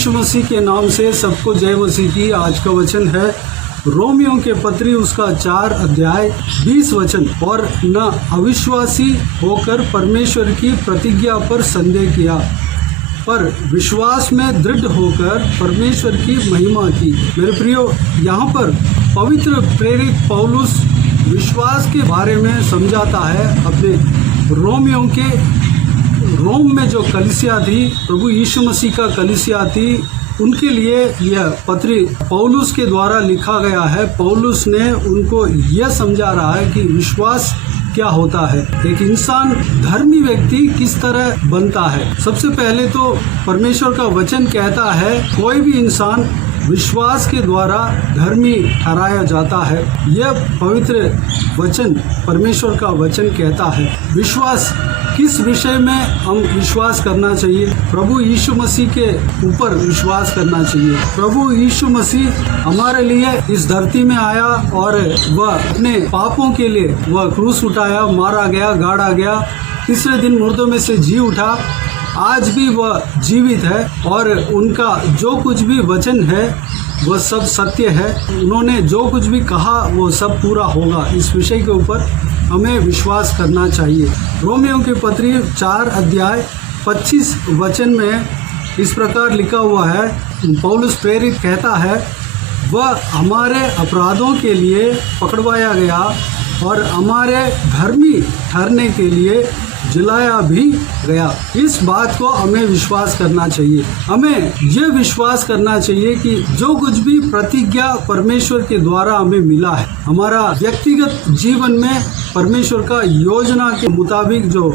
यीशु मसीह के नाम से सबको जय मसीह की। आज का वचन है रोमियों के पत्री उसका 4 अध्याय 20 वचन। और न अविश्वासी होकर परमेश्वर की प्रतिज्ञा पर संदेह किया, पर विश्वास में दृढ़ होकर परमेश्वर की महिमा की। मेरे प्रियो, यहाँ पर पवित्र प्रेरित पौलुस विश्वास के बारे में समझाता है अपने रोमियों के रोम में जो कलीसिया थी, प्रभु यीशु मसीह का कलीसिया थी, उनके लिए यह पत्री पौलुस के द्वारा लिखा गया है। पौलुस ने उनको यह समझा रहा है कि विश्वास क्या होता है, एक इंसान धर्मी व्यक्ति किस तरह बनता है। सबसे पहले तो परमेश्वर का वचन कहता है कोई भी इंसान विश्वास के द्वारा धर्मी ठहराया जाता है। यह पवित्र वचन परमेश्वर का वचन कहता है। विश्वास किस विषय में हम विश्वास करना चाहिए? प्रभु यीशु मसीह के ऊपर विश्वास करना चाहिए। प्रभु यीशु मसीह हमारे लिए इस धरती में आया और वह अपने पापों के लिए वह क्रूस उठाया, मारा गया, गाड़ा गया, तीसरे दिन मुर्दों में से जी उठा। आज भी वह जीवित है और उनका जो कुछ भी वचन है वह सब सत्य है। उन्होंने जो कुछ भी कहा वो सब पूरा होगा। इस विषय के ऊपर हमें विश्वास करना चाहिए। रोमियों के पत्री 4 अध्याय 25 वचन में इस प्रकार लिखा हुआ है। पौलुस प्रेरित कहता है, वह हमारे अपराधों के लिए पकड़वाया गया और हमारे धर्मी ठहरने के लिए जलाया भी गया। इस बात को हमें विश्वास करना चाहिए। हमें यह विश्वास करना चाहिए कि जो कुछ भी प्रतिज्ञा परमेश्वर के द्वारा हमें मिला है, हमारा व्यक्तिगत जीवन में परमेश्वर का योजना के मुताबिक जो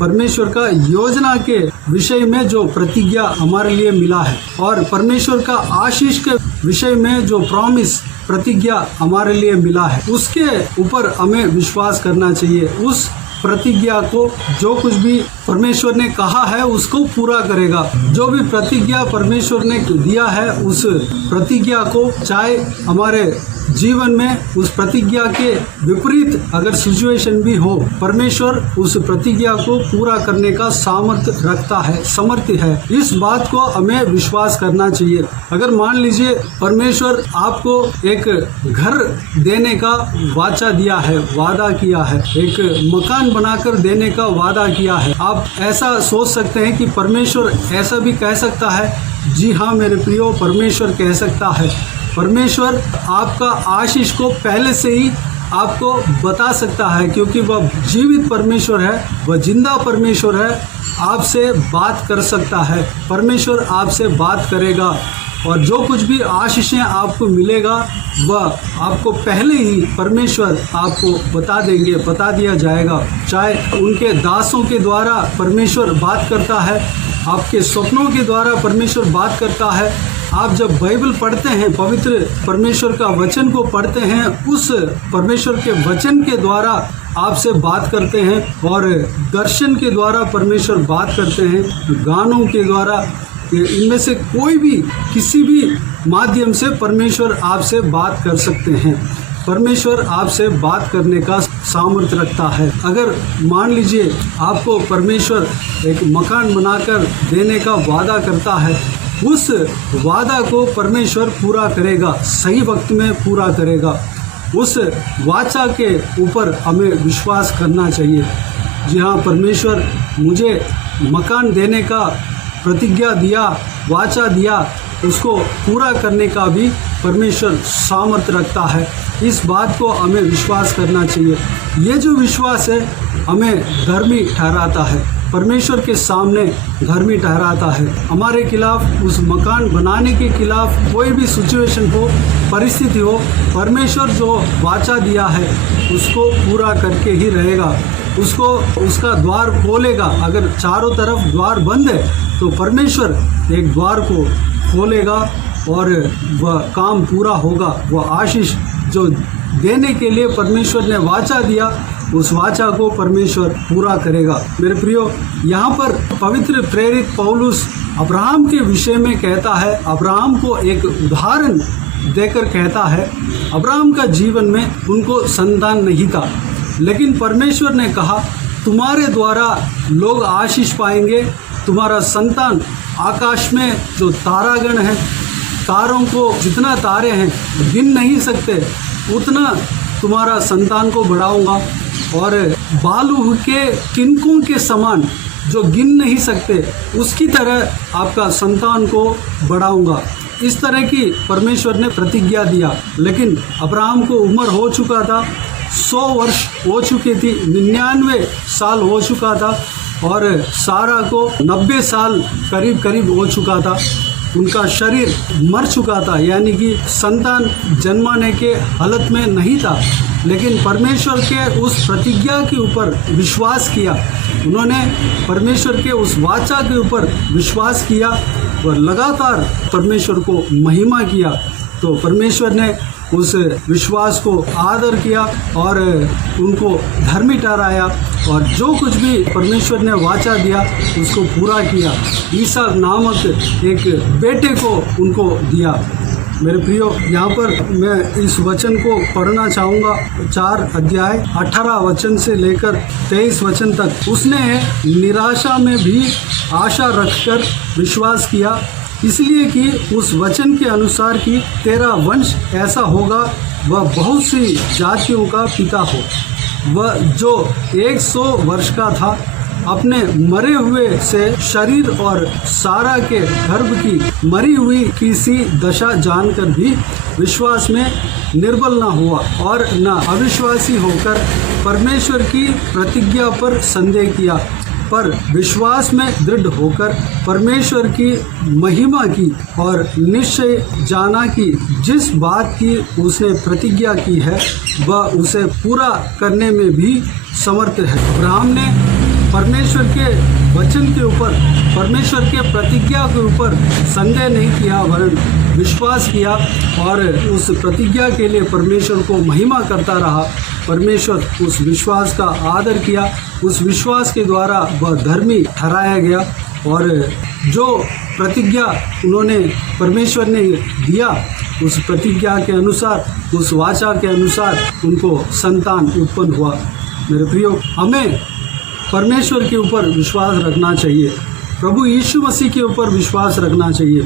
परमेश्वर का योजना के विषय में जो प्रतिज्ञा हमारे लिए मिला है और परमेश्वर का आशीष के विषय में जो प्रॉमिस प्रतिज्ञा हमारे लिए मिला है, उसके ऊपर हमें विश्वास करना चाहिए। उस प्रतिज्ञा को, जो कुछ भी परमेश्वर ने कहा है उसको पूरा करेगा। जो भी प्रतिज्ञा परमेश्वर ने दिया है उस प्रतिज्ञा को, चाहे हमारे जीवन में उस प्रतिज्ञा के विपरीत अगर सिचुएशन भी हो, परमेश्वर उस प्रतिज्ञा को पूरा करने का सामर्थ्य रखता है, समर्थ है। इस बात को हमें विश्वास करना चाहिए। अगर मान लीजिए परमेश्वर आपको एक घर देने का वाचा दिया है, वादा किया है, एक मकान बनाकर देने का वादा किया है, आप ऐसा सोच सकते हैं कि परमेश्वर ऐसा भी कह सकता है? जी हाँ मेरे प्रियो, परमेश्वर कह सकता है। परमेश्वर आपका आशीष को पहले से ही आपको बता सकता है, क्योंकि वह जीवित परमेश्वर है, वह जिंदा परमेश्वर है, आपसे बात कर सकता है। परमेश्वर आपसे बात करेगा और जो कुछ भी आशीषें आपको मिलेगा वह आपको पहले ही परमेश्वर आपको बता देंगे, बता दिया जाएगा। चाहे उनके दासों के द्वारा परमेश्वर बात करता है, आपके सपनों के द्वारा परमेश्वर बात करता है। आप जब बाइबल पढ़ते हैं, पवित्र परमेश्वर का वचन को पढ़ते हैं, उस परमेश्वर के वचन के द्वारा आपसे बात करते हैं और दर्शन के द्वारा परमेश्वर बात करते हैं, गानों के द्वारा, इनमें से कोई भी किसी भी माध्यम से परमेश्वर आपसे बात कर सकते हैं। परमेश्वर आपसे बात करने का सामर्थ्य रखता है। अगर मान लीजिए आपको परमेश्वर एक मकान बनाकर देने का वादा करता है, उस वादा को परमेश्वर पूरा करेगा, सही वक्त में पूरा करेगा। उस वाचा के ऊपर हमें विश्वास करना चाहिए। जी हाँ, परमेश्वर मुझे मकान देने का प्रतिज्ञा दिया, वाचा दिया, उसको पूरा करने का भी परमेश्वर सामर्थ्य रखता है। इस बात को हमें विश्वास करना चाहिए। ये जो विश्वास है हमें धर्मी ठहराता है, परमेश्वर के सामने धर्मी ठहराता है। हमारे खिलाफ, उस मकान बनाने के खिलाफ कोई भी सिचुएशन हो, परिस्थिति हो, परमेश्वर जो वाचा दिया है उसको पूरा करके ही रहेगा। उसको उसका द्वार खोलेगा। अगर चारों तरफ द्वार बंद है तो परमेश्वर एक द्वार को खोलेगा और वह काम पूरा होगा। वह आशीष जो देने के लिए परमेश्वर ने वाचा दिया, उस वाचा को परमेश्वर पूरा करेगा। मेरे प्रियो, यहाँ पर पवित्र प्रेरित पौलुस अब्राहम के विषय में कहता है, अब्राहम को एक उदाहरण देकर कहता है। अब्राहम का जीवन में उनको संतान नहीं था, लेकिन परमेश्वर ने कहा तुम्हारे द्वारा लोग आशीष पाएंगे, तुम्हारा संतान आकाश में जो तारागण हैं, तारों को जितना तारे हैं गिन नहीं सकते, उतना तुम्हारा संतान को बढ़ाऊंगा, और बालू के तिनकों के समान जो गिन नहीं सकते उसकी तरह आपका संतान को बढ़ाऊंगा। इस तरह की परमेश्वर ने प्रतिज्ञा दिया। लेकिन अब्राहम को उम्र हो चुका था, 100 वर्ष हो चुकी थी, 99 साल हो चुका था, और सारा को 90 साल करीब हो चुका था। उनका शरीर मर चुका था, यानी कि संतान जन्माने के हालत में नहीं था। लेकिन परमेश्वर के उस प्रतिज्ञा के ऊपर विश्वास किया, उन्होंने परमेश्वर के उस वाचा के ऊपर विश्वास किया और लगातार परमेश्वर को महिमा किया। तो परमेश्वर ने उस विश्वास को आदर किया और उनको धर्मी ठहराया, और जो कुछ भी परमेश्वर ने वाचा दिया उसको पूरा किया। ईसा नामक एक बेटे को उनको दिया। मेरे प्रियो, यहाँ पर मैं इस वचन को पढ़ना चाहूँगा, 4 अध्याय 18 वचन से लेकर 23 वचन तक। उसने निराशा में भी आशा रखकर विश्वास किया, इसलिए कि उस वचन के अनुसार कि तेरा वंश ऐसा होगा, वह बहुत सी जातियों का पिता हो। वह जो 100 वर्ष का था, अपने मरे हुए से शरीर और सारा के गर्भ की मरी हुई किसी दशा जानकर भी विश्वास में निर्बल न हुआ और न अविश्वासी होकर परमेश्वर की प्रतिज्ञा पर संदेह किया, पर विश्वास में दृढ़ होकर परमेश्वर की महिमा की और निश्चय जाना कि जिस बात की उसने प्रतिज्ञा की है वह उसे पूरा करने में भी समर्थ है। अब्राहम ने परमेश्वर के वचन के ऊपर, परमेश्वर के प्रतिज्ञा के ऊपर संदेह नहीं किया, वरन विश्वास किया और उस प्रतिज्ञा के लिए परमेश्वर को महिमा करता रहा। परमेश्वर उस विश्वास का आदर किया, उस विश्वास के द्वारा वह धर्मी ठहराया गया, और जो प्रतिज्ञा उन्होंने परमेश्वर ने दिया उस प्रतिज्ञा के अनुसार, उस वाचा के अनुसार उनको संतान उत्पन्न हुआ। मेरे प्रियो, हमें परमेश्वर के ऊपर विश्वास रखना चाहिए, प्रभु यीशु मसीह के ऊपर विश्वास रखना चाहिए,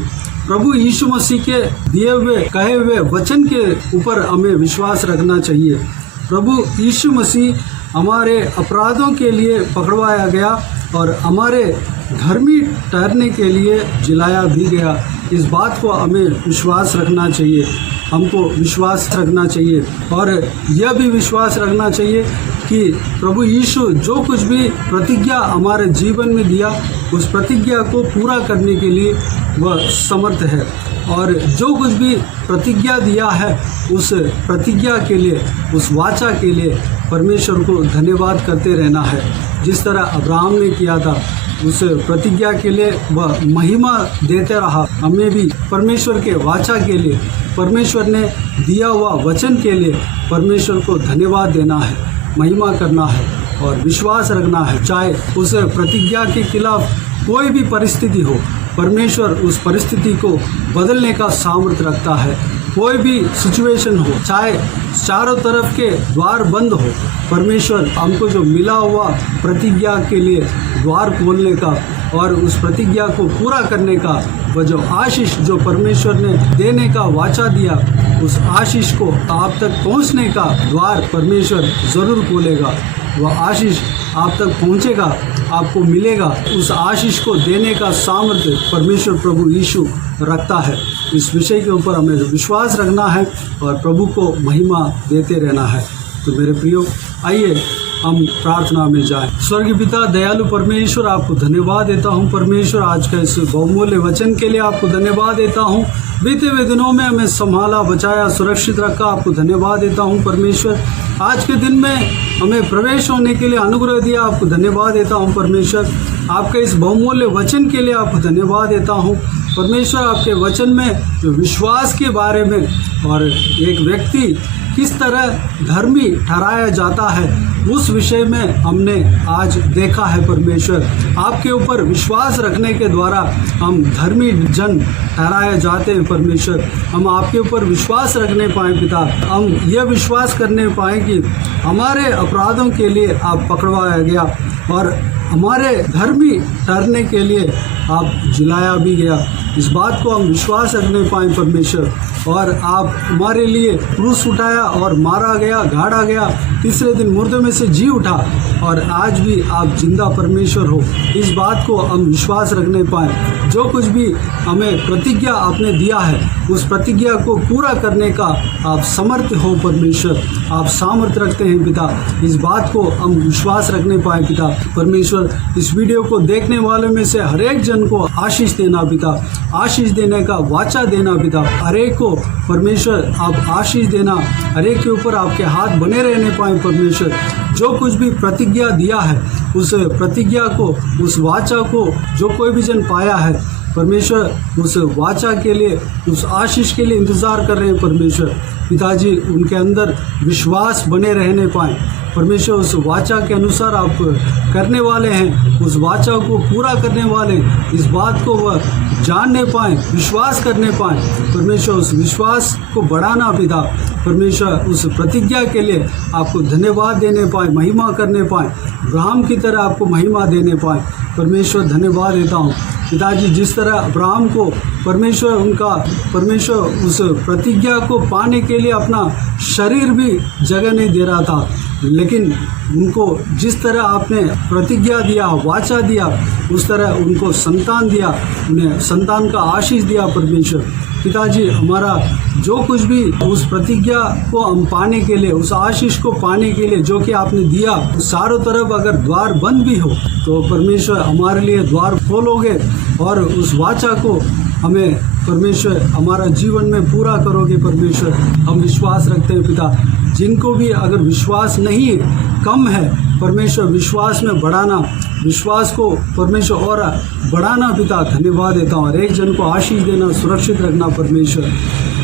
प्रभु यीशु मसीह के दिए हुए कहे हुए वचन के ऊपर हमें विश्वास रखना चाहिए। प्रभु यीशु मसीह हमारे अपराधों के लिए पकड़वाया गया और हमारे धर्मी ठहरने के लिए जिलाया भी गया। इस बात को हमें विश्वास रखना चाहिए, हमको विश्वास रखना चाहिए, और यह भी विश्वास रखना चाहिए कि प्रभु यीशु जो कुछ भी प्रतिज्ञा हमारे जीवन में दिया उस प्रतिज्ञा को पूरा करने के लिए वह समर्थ है, और जो कुछ भी प्रतिज्ञा दिया है उस प्रतिज्ञा के लिए, उस वाचा के लिए परमेश्वर को धन्यवाद करते रहना है। जिस तरह अब्राहम ने किया था, उस प्रतिज्ञा के लिए वह महिमा देते रहा। हमें भी परमेश्वर के वाचा के लिए, परमेश्वर ने दिया हुआ वचन के लिए परमेश्वर को धन्यवाद देना है, महिमा करना है और विश्वास रखना है। चाहे उस प्रतिज्ञा के खिलाफ कोई भी परिस्थिति हो, परमेश्वर उस परिस्थिति को बदलने का सामर्थ्य रखता है। कोई भी सिचुएशन हो, चाहे चारों तरफ के द्वार बंद हो, परमेश्वर हमको जो मिला हुआ प्रतिज्ञा के लिए द्वार खोलने का और उस प्रतिज्ञा को पूरा करने का, वह जो आशीष जो परमेश्वर ने देने का वाचा दिया, उस आशीष को आप तक पहुंचने का द्वार परमेश्वर ज़रूर खोलेगा। वह आशीष आप तक पहुंचेगा, आपको मिलेगा। उस आशीष को देने का सामर्थ्य परमेश्वर प्रभु यीशु रखता है। इस विषय के ऊपर हमें विश्वास रखना है और प्रभु को महिमा देते रहना है। तो मेरे प्रियो, आइए हम प्रार्थना में जाएं। स्वर्गीय पिता, दयालु परमेश्वर, आपको धन्यवाद देता हूं। परमेश्वर, आज का इस बहुमूल्य वचन के लिए आपको धन्यवाद देता हूं। बीते हुए दिनों में हमें संभाला, बचाया, सुरक्षित रखा, आपको धन्यवाद देता हूं। परमेश्वर, आज के दिन में हमें प्रवेश होने के लिए अनुग्रह दिया, आपको धन्यवाद देता हूं। परमेश्वर, आपके इस बहुमूल्य वचन के लिए आपको धन्यवाद देता हूं। परमेश्वर, आपके वचन में जो विश्वास के बारे में और एक व्यक्ति किस तरह धर्मी ठहराया जाता है, उस विषय में हमने आज देखा है। परमेश्वर, आपके ऊपर विश्वास रखने के द्वारा हम धर्मी जन ठहराए जाते हैं। परमेश्वर, हम आपके ऊपर विश्वास रखने पाएँ पिता, हम यह विश्वास करने पाएँ कि हमारे अपराधों के लिए आप पकड़वाया गया और हमारे धर्मी ठहरने के लिए आप जिलाया भी गया। इस बात को हम विश्वास रखने पाए परमेश्वर, और आप हमारे लिए क्रूस उठाया और मारा गया, गाड़ा गया, तीसरे दिन मुर्दों में से जी उठा, और आज भी आप जिंदा परमेश्वर हो। इस बात को हम विश्वास रखने पाए। जो कुछ भी हमें प्रतिज्ञा आपने दिया है, उस प्रतिज्ञा को पूरा करने का आप समर्थ हो परमेश्वर, आप सामर्थ्य रखते हैं पिता। इस बात को हम विश्वास रखने पाए पिता परमेश्वर। इस वीडियो को देखने वालों में से हर एक जन को आशीष देना पिता, आशीष देने का वाचा देना पिता। हर एक को परमेश्वर आप आशीष देना, हर एक के ऊपर आपके हाथ बने रहने पाए परमेश्वर। जो कुछ भी प्रतिज्ञा दिया है, उस प्रतिज्ञा को, उस वाचा को जो कोई भी जन पाया है परमेश्वर, उस वाचा के लिए, उस आशीष के लिए इंतज़ार कर रहे हैं परमेश्वर। पिताजी उनके अंदर विश्वास बने रहने पाए परमेश्वर। उस वाचा के अनुसार आप करने वाले हैं, उस वाचा को पूरा करने वाले, इस बात को वह जानने पाए, विश्वास करने पाए परमेश्वर। उस विश्वास को बढ़ाना पिता परमेश्वर, उस प्रतिज्ञा के लिए आपको धन्यवाद देने पाए, महिमा करने पाए, अब्राहम की तरह आपको महिमा देने पाए परमेश्वर। धन्यवाद देता हूँ पिताजी। जिस तरह अब्राहम को परमेश्वर उस प्रतिज्ञा को पाने के लिए अपना शरीर भी जगह नहीं दे रहा था, लेकिन उनको जिस तरह आपने प्रतिज्ञा दिया, वाचा दिया, उस तरह उनको संतान दिया, उन्हें संतान का आशीष दिया परमेश्वर। पिताजी हमारा जो कुछ भी उस प्रतिज्ञा को हम पाने के लिए, उस आशीष को पाने के लिए जो कि आपने दिया, चारों तरफ अगर द्वार बंद भी हो तो परमेश्वर हमारे लिए द्वार खोलोगे और उस वाचा को हमें परमेश्वर हमारा जीवन में पूरा करोगे परमेश्वर। हम विश्वास रखते हैं पिता। जिनको भी अगर विश्वास नहीं कम है परमेश्वर, विश्वास में बढ़ाना, विश्वास को परमेश्वर और बढ़ाना पिता। धन्यवाद देता हूँ। हर एक जन को आशीष देना, सुरक्षित रखना परमेश्वर।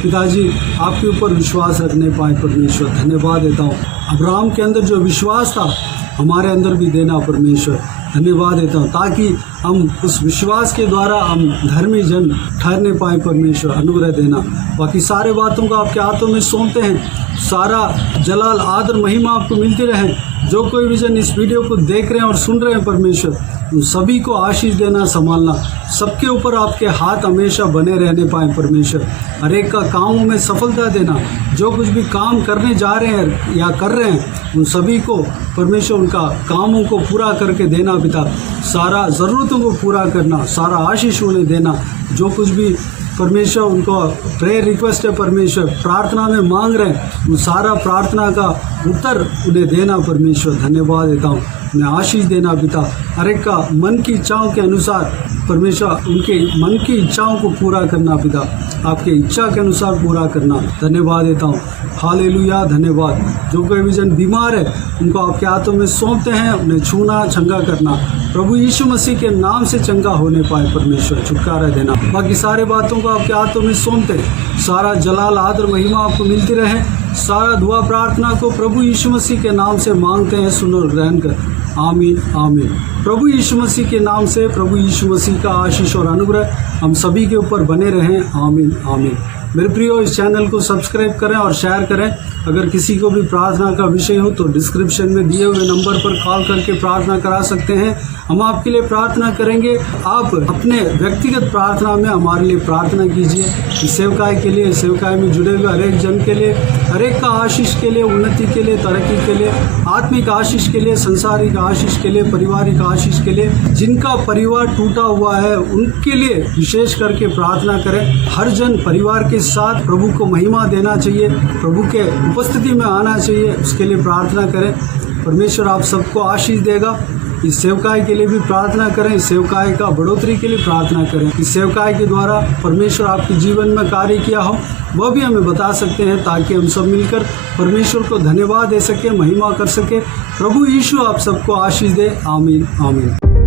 पिताजी आपके ऊपर विश्वास रखने पाए परमेश्वर। धन्यवाद देता हूँ। अब्राहम के अंदर जो विश्वास था हमारे अंदर भी देना परमेश्वर। धन्यवाद देता हूँ, ताकि हम उस विश्वास के द्वारा हम धर्मी जन ठहरने पाए परमेश्वर। अनुग्रह देना। बाकी सारे बातों को आपके हाथों में सौंपते हैं। सारा जलाल, आदर, महिमा आपको मिलती रहे। जो कोई भी जन इस वीडियो को देख रहे हैं और सुन रहे हैं परमेश्वर, उन सभी को आशीष देना, संभालना। सबके ऊपर आपके हाथ हमेशा बने रहने पाए परमेश्वर। हर एक का कामों में सफलता देना। जो कुछ भी काम करने जा रहे हैं या कर रहे हैं, उन सभी को परमेश्वर उनका कामों को पूरा करके देना पिता। सारा ज़रूरतों को पूरा करना, सारा आशीष उन्हें देना। जो कुछ भी परमेश्वर उनको प्रेयर रिक्वेस्ट है परमेश्वर, प्रार्थना में मांग रहे हैं, उन सारा प्रार्थना का उत्तर उन्हें देना परमेश्वर। धन्यवाद देता हूँ। उन्हें आशीष देना पिता। हर एक का मन की इच्छाओं के अनुसार परमेश्वर उनके मन की इच्छाओं को पूरा करना पिता, आपके इच्छा के अनुसार पूरा करना। धन्यवाद देता हूँ। हालेलुया। धन्यवाद। जो कोई भी जन बीमार है उनको आपके हाथों में सौंपते हैं, उन्हें छूना, चंगा करना। प्रभु यीशु मसीह के नाम से चंगा होने पाए परमेश्वर, छुटकारा देना। बाकी सारे बातों को आपके हाथों में सौंपते हैं। सारा जलाल, आदर, महिमा आपको मिलती रहे। सारा दुआ प्रार्थना को प्रभु यीशु मसीह के नाम से मांगते हैं, सुन और ग्रहण कर। आमीन आमीन। प्रभु यीशु मसीह के नाम से प्रभु यीशु मसीह का आशीष और अनुग्रह हम सभी के ऊपर बने रहें। आमीन आमीन। मेरे प्रियो, इस चैनल को सब्सक्राइब करें और शेयर करें। अगर किसी को भी प्रार्थना का विषय हो तो डिस्क्रिप्शन में दिए हुए नंबर पर कॉल करके प्रार्थना करा सकते हैं। हम आपके लिए प्रार्थना करेंगे। आप अपने व्यक्तिगत प्रार्थना में हमारे लिए प्रार्थना कीजिए। इस सेवकाई के लिए, सेवकाई में जुड़े हुए हर एक जन के लिए, हर एक का आशीष के लिए, उन्नति के लिए, तरक्की के लिए, आत्मिक आशीष के लिए, संसारिक आशीष के लिए, पारिवारिक आशीष के लिए, जिनका परिवार टूटा हुआ है उनके लिए विशेष करके प्रार्थना करें। हर जन परिवार के साथ प्रभु को महिमा देना चाहिए, प्रभु के उपस्थिति में आना चाहिए, उसके लिए प्रार्थना करें। परमेश्वर आप सबको आशीष देगा। इस सेवकाई के लिए भी प्रार्थना करें। इस सेवकाई का बढ़ोतरी के लिए प्रार्थना करें। इस सेवकाई के द्वारा परमेश्वर आपके जीवन में कार्य किया हो वह भी हमें बता सकते हैं, ताकि हम सब मिलकर परमेश्वर को धन्यवाद दे सके, महिमा कर सके। प्रभु यीशु आप सबको आशीष दे। आमीन आमीन।